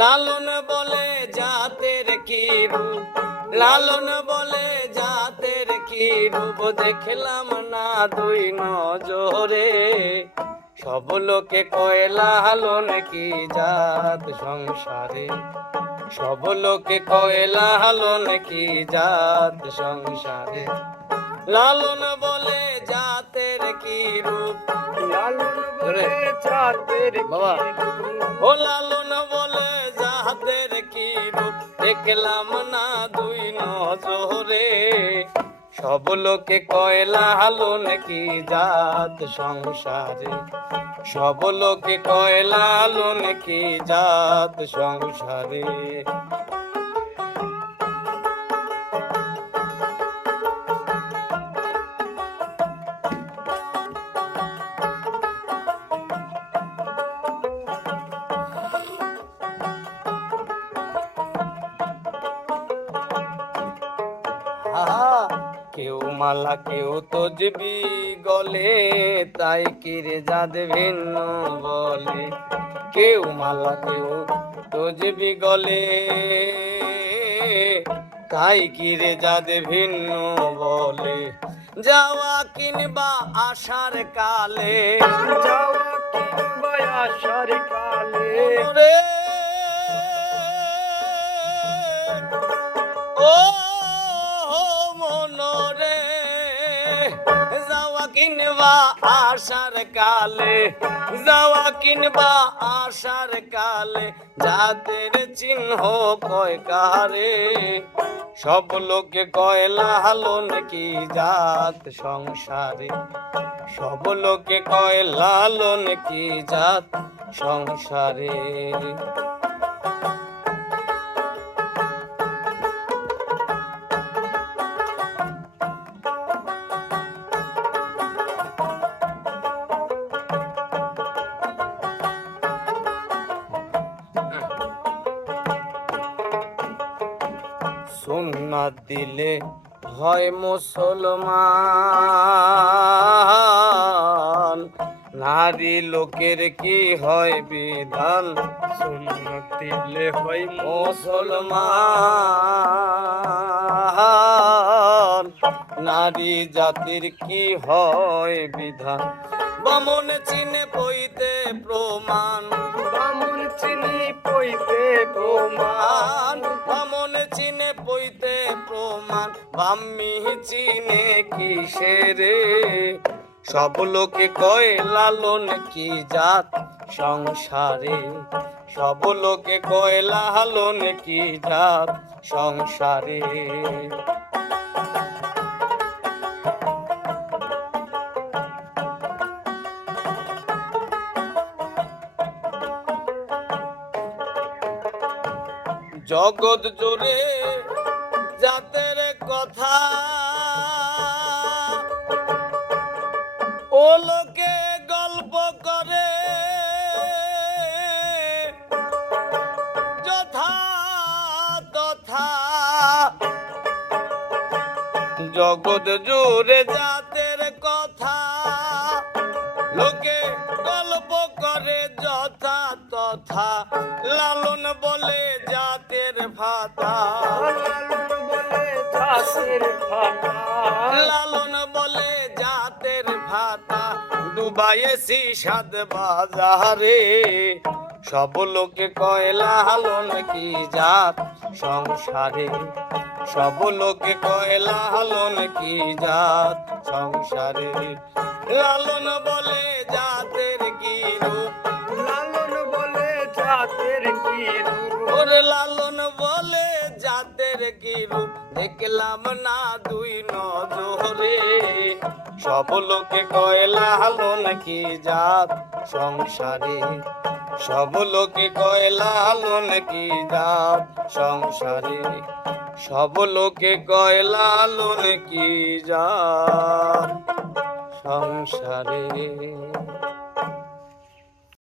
লালন বলে জাতের কি রূপ, লালন বলে জাতের কি রূপ, দেখলাম না দুই নজরে। সব লোকে কয় লালন কি জাত সংসারে, সব লোকে কয় লালন কি জাত সংসারে। লালন বলে জাতের কি রূপ, লালন বলে জাতের বাবা কি রূপ। ও লালন বলে জাতের কি রূপ, দেখলাম না দুই নজরে। সব লোকে কয় লালন কি জাত সংসারে, সব লোকে কয় লালন কি জাত সংসারে। কেউ মালা কেউ তজবি গলে, তাই কিরে জাত ভিন্ন বলে। কেউ মালা কেউ তজবি গলে, তাই কিরে জাত ভিন্ন বলে। যাওয়া কিনবা আসার কালে, যাওয়া কিংবা আসার কালে, রে ও মনরে, যাওয়া কিনবা আসার কালে, যাওয়া কিনবা আসার কালে, জাতের চিহ্ন কয় কারে। সব লোকে কয় লালন কি জাত সংসারে, সব লোকে কয় লালন কি জাত সংসারে। সুন্নাত দিলে হয় মুসলমান, নারী লোকের কি হয় বিধান। সুন্নত দিলে হয় মুসলমান, নারী জাতির কি হয় বিধান। বামন চিনে পইতে প্রমাণ, বামুন চিনি পইতে প্রমাণ, বামন চিনে পইতে প্রমাণ, বাম্মি চিনে কিসেরে। সব লোকে কয় লালন কি জাত সংসারে, সব লোকে কয় লালন কি জাত সংসারে। জগৎ জুড়ে জাতের কথা, ও লোকে গল্প করে, যথা তথা। জগৎ জুড়ে জাতের কথা, লোকে গল্প করে যথা তথা। লালন বলে জাতের ভাতা, লালন বলে জাতের ভাতা, লালন বলে জাতের ভাতা। ডুবাইয়েছি সাত বাজারে, সব লোকে কয় লালন কি জাত সংসারে, সব লোকে কয় লালন কি জাত সংসারে। লালন বলে জাতের কি রূপ, লালন বলে জাতের কি রূপ। ওরে লালন বলে জাতের কি রূপ, দেখলাম না দুই নজরে। সব লোকে কয় লালন কি জাত সংসারে, সব লোকে কয় লালন কি জাত সংসারে, সব লোকে কয় লালন কি জাত সংসারে।